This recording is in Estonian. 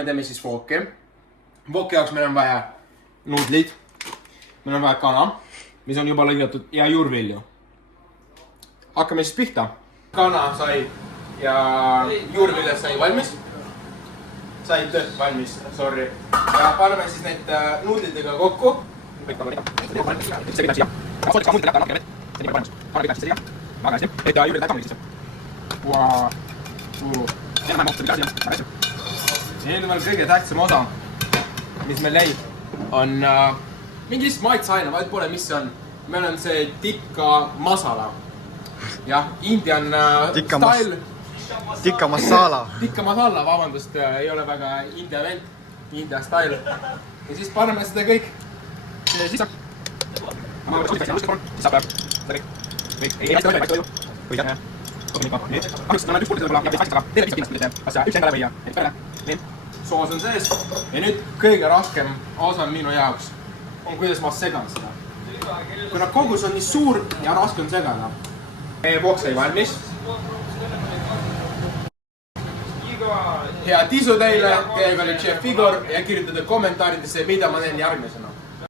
me teeme siis vooki. Vooki jaoks meil on vaja nuudlid. Meil on vaja kana, mis on juba lõigatud ja juurvilju. Hakkame siis pihta. Kana sai ja juurviljad sai valmis. Said valmis, sorry. Ja paneme siis neid nuudlitega kokku. See mida siia. Soodika nuudlid läheb natuke vett. See nii palju kana pidab siia. Väga hästi. Et juurid läheb sisse. See on veel kõige tähtsam osa, mis meil jäi, on mingi lihtsalt maitseaine, vaid pole mis see on. Meil on see tikka masala. Jah, Indian style. Tikka masala. Tikka masala, vabandust, ei ole väga India vend. India style. Ja siis paneme seda kõik sisse. Ma võin soodikaks ja alustada siis saab seda kõik. Ei hästi õige, palju. Või jah. Kahjuks on üks puulitada ja paistis, aga teile piisab kindlasti, kas üks endale või ja perele. Nii, soos on sees. Ja nüüd kõige raskem osa minu jaoks on, kuidas ma segan seda. Kuna kogus on nii suur ja raske on segada. Meie vook sai valmis. Hea tisu teile, kellega oli Chef Igor ja kirjutada kommentaaridesse, mida ma teen järgmisena.